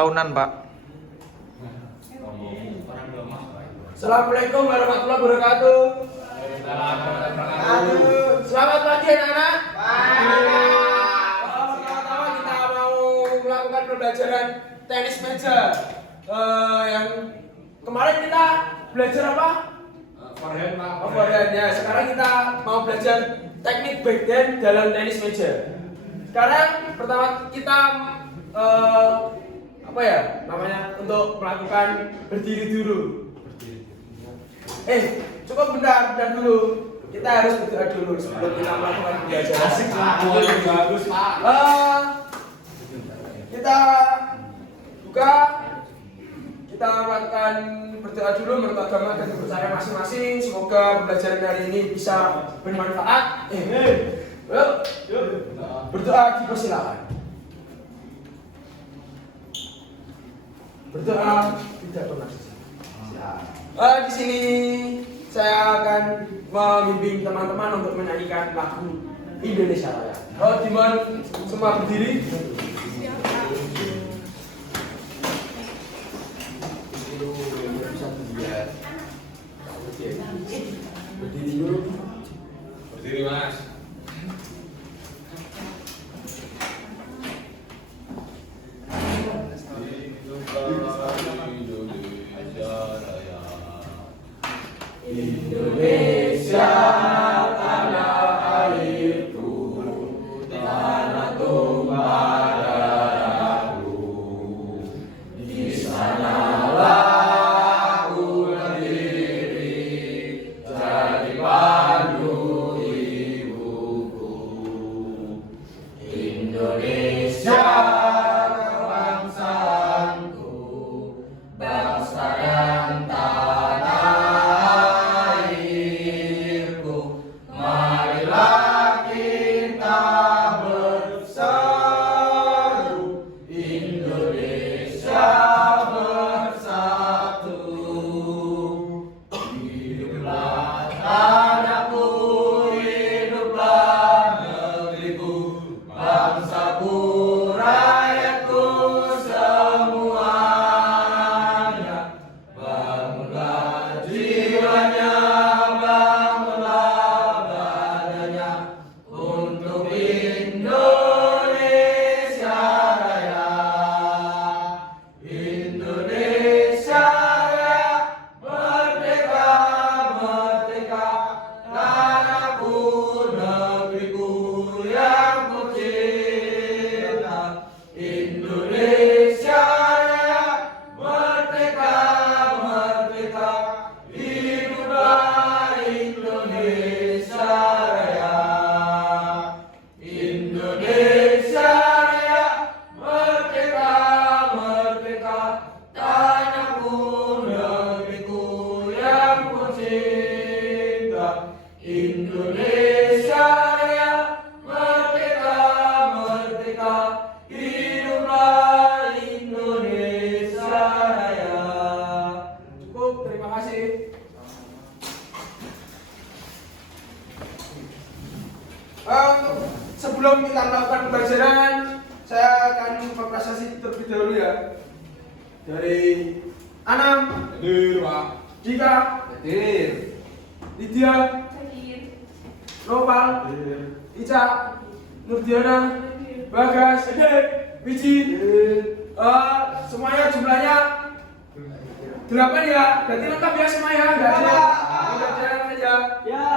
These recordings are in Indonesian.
tahunan, Pak. Assalamualaikum warahmatullahi wabarakatuh. Selamat pagi anak-anak. Pertama-tama kita mau melakukan pembelajaran tenis meja. Yang kemarin kita belajar apa? Forehand, Pak. Forehand ya. Sekarang kita mau belajar teknik backhand dalam tenis meja. Sekarang pertama kita apa ya namanya untuk melakukan berdiri dulu. Cukup bentar dulu. Kita harus berdoa dulu sebelum kita melakukan pembelajaran. Asik lah, bagus Pak. Kita buka, kita melakukan berdoa dulu menurut agama dan kepercayaan masing-masing. Semoga pembelajaran hari ini bisa bermanfaat. Yuk, berdoa dipersilakan. Berdoa tidak pernah selesai. Di sini saya akan membimbing teman-teman untuk menyanyikan lagu Indonesia Raya. Dimana semua berdiri. Berdiri dulu. Berdiri, Mas. Indonesia tanah airku, tanah tumpah darahku. Di sanalah aku berdiri, jadi pandu ibuku. Indonesia kebangsaanku, bangsa dan tanah. Marilah kita berseru, Indonesia bersatu. Hiduplah tanahku, hiduplah negeriku, bangsaku, rakyatku semuanya. Bangunlah jiwanya, untuk Indonesia Raya. Indonesia Raya, merdeka, merdeka, tanahku, negeriku yang kucinta. Indonesia Raya, merdeka, merdeka, hiduplah Indonesia Raya. Indonesia Raya, merdeka, merdeka, tanahku, negeriku yang kucinta. Indonesia Raya, merdeka, merdeka, hiduplah Indonesia Raya. Cukup, terima kasih. Sebelum kita melakukan pembelajaran, saya akan memprasasti terlebih dahulu ya. Dari Anam, Hadir, Pak. Dika, Hadir. Lydia, Nopal, Ica, Nurdiana, Bagas, Wiji. Semuanya jumlahnya 8 ya. Berarti lengkap ya semuanya. Enggak ada pembelajaran aja. Ya.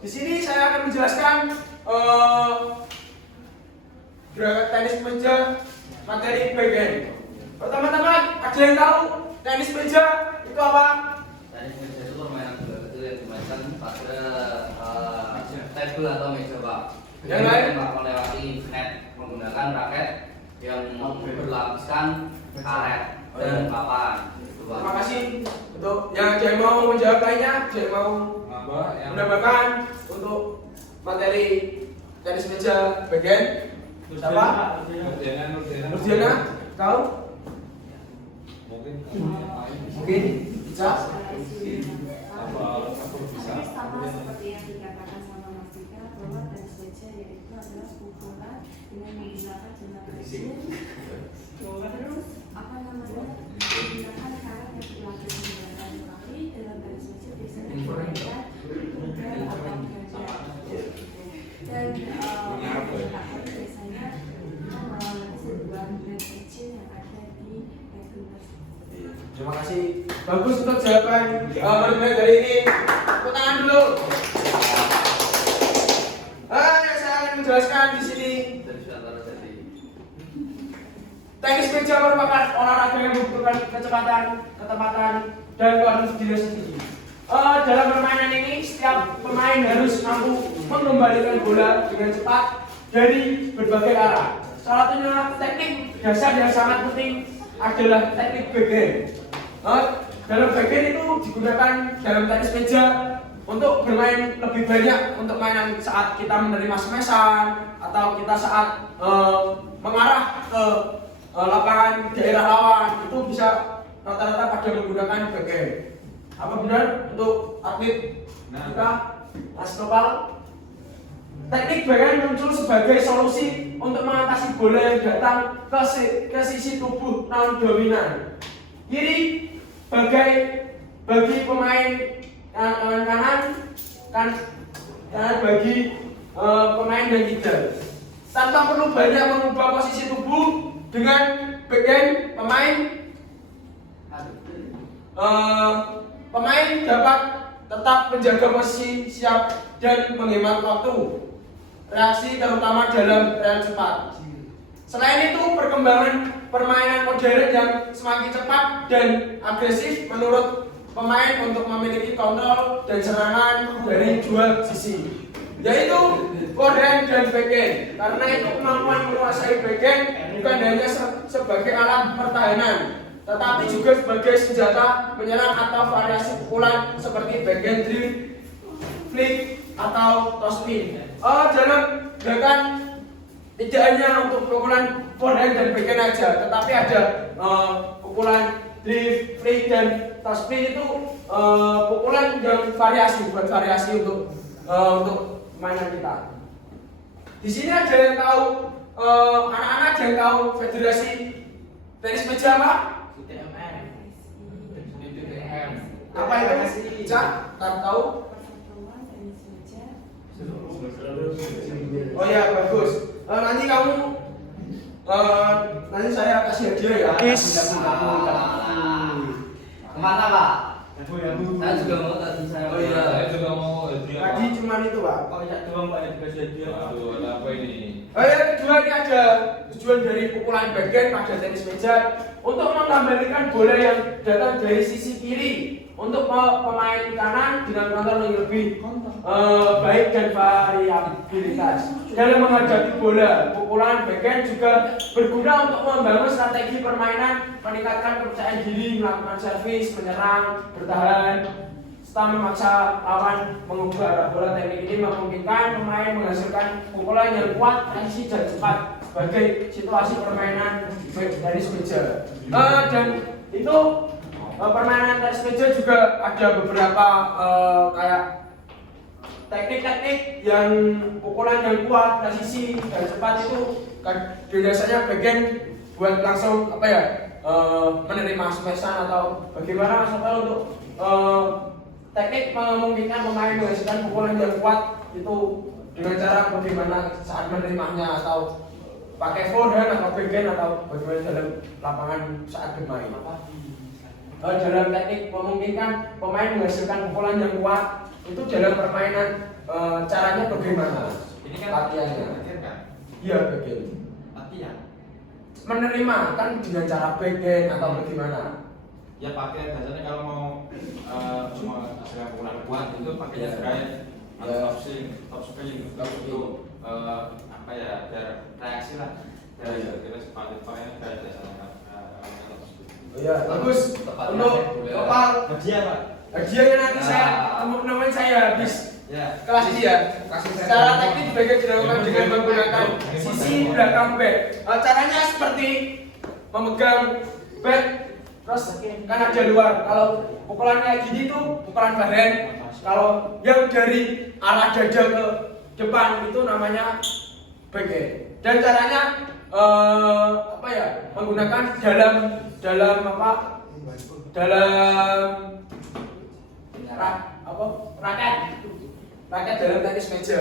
Di sini saya akan menjelaskan gerakan tenis meja materi backhand. Pertama-tama, ada yang tahu tenis meja itu apa? Tenis meja itu permainan bola kecil yang dimainkan pada table atau meja, Pak. Yang lain? Pak, melewati net menggunakan raket yang berlapiskan karet dan papan. Gitu, Pak. Terima kasih untuk yang mau menjawab lainnya, yang mau menambahkan untuk materi tenis meja backhand. Siapa? Nurdiana, tahu? Mungkin bisa. Sama seperti yang dikatakan sama Mas Dika bahwa tenis meja saja, yaitu adalah pukulan dengan menggunakan jendela kecil. Terus menggunakan karat yang berlapis menggunakan rapi dalam tenis meja biasanya menggunakan bugar atau ganda. Dan biasanya kita melakukan sebuah brand kecil yang ada di Regulus. Terima kasih. Bagus untuk jawaban murid-murid dari ini. Tepuk tangan dulu. Saya akan menjelaskan di sini. Tenis meja merupakan olahraga yang membutuhkan kecepatan, ketepatan, dan koordinasi tinggi. Dalam permainan ini, setiap pemain harus mampu mengembalikan bola dengan cepat dari berbagai arah. Salah satunya teknik dasar yang sangat penting adalah teknik backhand. Dalam backhand itu digunakan dalam tenis meja untuk bermain lebih banyak untuk mainan saat kita menerima smashan atau kita saat mengarah ke lapangan daerah lawan, itu bisa rata-rata pada menggunakan backhand. Apa benar untuk atlet kita nasional? Teknik backhand muncul sebagai solusi untuk mengatasi bola yang datang ke sisi tubuh non dominan. Kiri bagi pemain kanan bagi pemain yang tidak. Tanpa perlu banyak mengubah posisi tubuh, dengan backhand pemain dapat tetap menjaga posisi siap dan menghemat waktu reaksi, terutama dalam real cepat. Selain itu, perkembangan permainan modern yang semakin cepat dan agresif menurut pemain untuk memiliki kontrol dan serangan dari dua sisi, yaitu forehand dan backhand. Karena itu, kemampuan menguasai backhand bukan hanya sebagai alat pertahanan, tetapi juga sebagai senjata menyerang atau variasi pukulan seperti backhand drift, flick, atau topspin. Dalam gerakan tidak hanya untuk pukulan forehand dan backhand aja, tetapi ada pukulan drift, flick, dan topspin. Itu pukulan yang variasi, bukan variasi untuk mainan kita. Di sini ada yang tahu, anak-anak ada yang tahu Federasi Tenis Meja apa? Apa itu? Cak, tahu? Oh ya, bagus. Nanti kamu, nanti saya kasih hadiah ya. Kemana Pak? Saya juga mau tadi saya. Oh iya. Saya juga mau hadiah. Tadi cuma itu Pak. Kalau tidak doang Pak, yang dikasih hadiah. Aduh, ada apa ini? Yang kedua ini ada tujuan dari pukulan backhand pada tenis meja untuk mengembalikan bola yang datang dari sisi kiri untuk pemain kanan dengan kontrol yang lebih baik dan variabilitas dalam menghadapi bola. Pukulan backhand juga berguna untuk membangun strategi permainan, meningkatkan kepercayaan diri, melakukan servis, menyerang, bertahan, serta memaksa lawan mengubah arah bola. Teknik ini memungkinkan pemain menghasilkan pukulan yang kuat, presisi, dan cepat sebagai situasi permainan tenis meja. Dan itu permainan tenis meja juga ada beberapa kayak teknik-teknik yang pukulan yang kuat, presisi, dan cepat. Itu biasanya backhand buat langsung menerima smashan atau bagaimana maksudnya untuk teknik memungkinkan pemain menghasilkan pukulan yang kuat itu dengan cara bagaimana saat menerimanya, atau pakai forehand atau backhand, atau bagaimana dalam lapangan saat bermain. Dalam teknik memungkinkan pemain menghasilkan pukulan yang kuat itu dalam permainan, caranya bagaimana? Ini kan latihannya. latihan kan? Iya, backhand. Latihan. Menerima kan dengan cara backhand atau bagaimana? Ya pakai biasanya kalau mau hasilkan pukulan kuat itu pakai ya drive atau top spin itu apa ya, biar reaksi lah, biar kita cepat pakainya drive biasanya. Oh iya, bagus. Untuk total Hadiah Pak. hadiahnya nanti saya teman-teman saya habis Ya. kelas ini ya. Secara teknik backhand dilakukan dengan menggunakan sisi belakang bat. Caranya seperti memegang bat, terus kan ada luar. Kalau pukulan kayak gini tuh pukulan forehand. Kalau yang dari arah dada ke depan itu namanya backend. Dan caranya menggunakan dalam raket dalam tenis meja.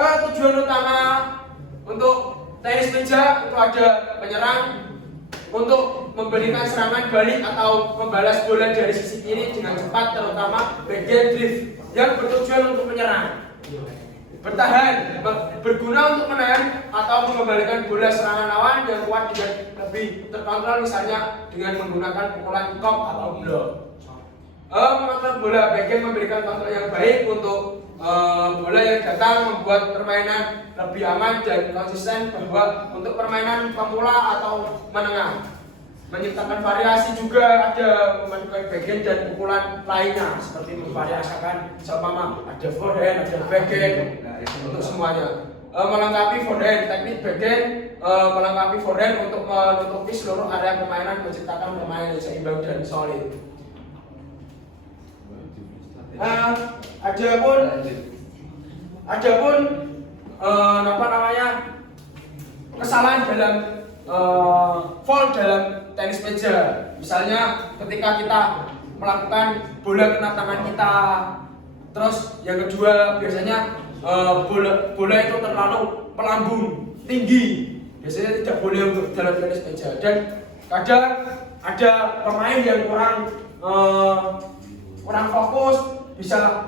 Tujuan utama untuk tenis meja itu ada penyerang untuk memberikan serangan balik atau membalas bola dari sisi kiri dengan cepat, terutama backhand drift yang bertujuan untuk menyerang, bertahan, berguna untuk menahan atau mengembalikan bola serangan lawan yang kuat dengan lebih terkontrol, misalnya dengan menggunakan pukulan kop atau blok. Mengontrol bola backhand memberikan kontrol yang baik untuk bola yang datang, membuat permainan lebih aman dan konsisten bahwa untuk permainan pemula atau menengah. Menciptakan variasi juga, ada memadukan backhand dan pukulan lainnya seperti memvariasikan seumpama ada forehand, ada backhand untuk semuanya. Melengkapi forehand, teknik backhand melengkapi forehand untuk menutupi seluruh area permainan, menciptakan permainan yang seimbang dan solid. Adapun kesalahan dalam fault dalam tenis meja, misalnya ketika kita melakukan bola kena tangan kita, terus yang kedua biasanya bola itu terlalu melambung tinggi, biasanya tidak boleh untuk dalam tenis meja. Dan kadang ada pemain yang kurang fokus, bisa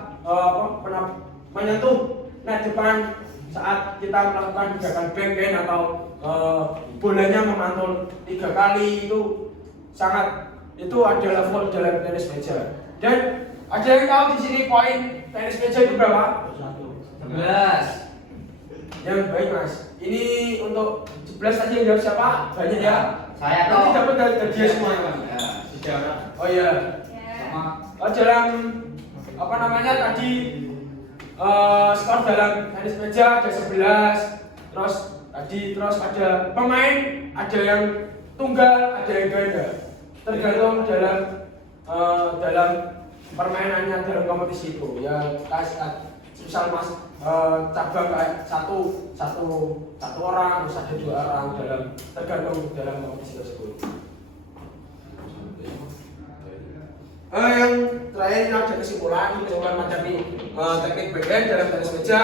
menyentuh net depan saat kita melakukan gerakan backhand atau bolanya memantul 3 kali, itu adalah fault dalam tenis meja. Dan ada yang tahu di sini poin tenis meja itu berapa? 11. Yang baik mas. Ini untuk 11 tadi yang jawab siapa? Banyak ya. Saya nanti kok. dapat dari dia semua. Ya. Oh iya. Dalam tadi skor dalam tenis meja ada 11. Terus ada pemain, ada yang tunggal, ada yang ganda. Tergantung dalam permainannya dalam kompetisi itu. Ya misal mas cabang kayak satu orang, terus ada 2 orang, tergantung dalam kompetisi tersebut. Yang terakhir ada kesimpulan materi teknik backhand dalam tenis meja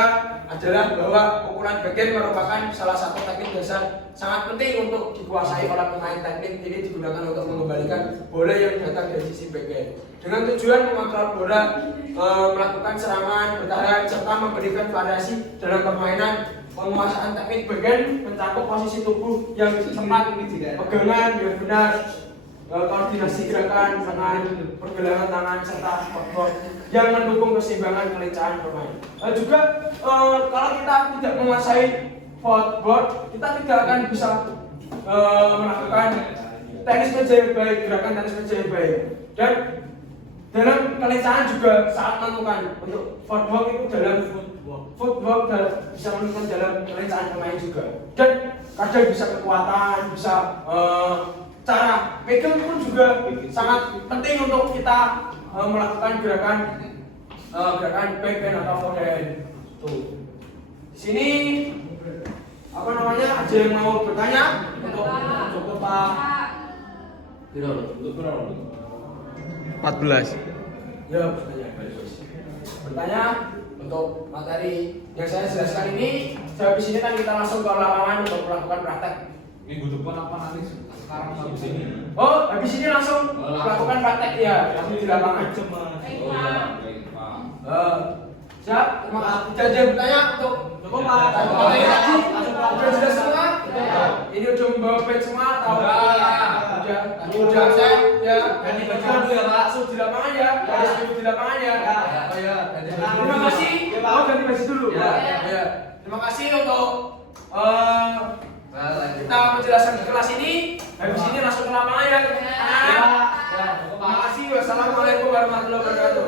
adalah bahwa pukulan backhand merupakan salah satu teknik dasar sangat penting untuk dikuasai oleh pemain. Teknik ini digunakan untuk mengembalikan bola yang datang dari sisi backhand dengan tujuan mengontrol bola, melakukan serangan, bertahan, serta memberikan variasi dalam permainan. Penguasaan teknik backhand mencakup posisi tubuh yang tepat, pegangan yang benar, koordinasi gerakan tangan, pergelangan tangan, serta footwork yang mendukung keseimbangan kelincahan pemain. Juga kalau kita tidak menguasai footwork, kita tidak akan bisa melakukan tenis meja yang baik, gerakan tenis meja yang baik. Dan dalam kelincahan juga sangat menentukan. Untuk footwork itu dalam footwork bisa menentukan dalam kelincahan pemain juga. Dan kadang bisa kekuatan, bisa cara pegang pun juga sangat penting untuk kita melakukan gerakan backhand atau forehand. Tuh. Di sini ada yang mau bertanya untuk Pak? 14. Ya, bertanya untuk materi yang saya jelaskan ini. Habis ini kan kita langsung ke lapangan untuk melakukan praktek. Minggu depan apa nanti? Sekarang habis ini. Oh, habis ini langsung melakukan praktek ya, langsung di lapangan. Siap, terima kasih. Jangan bertanya untuk materi tadi. Sudah jelas semua? Ini udah membawa page semua atau? Udah saya ya. Ganti baju dulu ya Pak. Langsung di lapangan ya. Harus di lapangan ya. Oh iya. Terima kasih. Ganti baju dulu. Ya. Terima kasih untuk kita menjelaskan di kelas ini. Habis ini langsung ke lapangan ya. Terima kasih. Wassalamualaikum warahmatullahi wabarakatuh.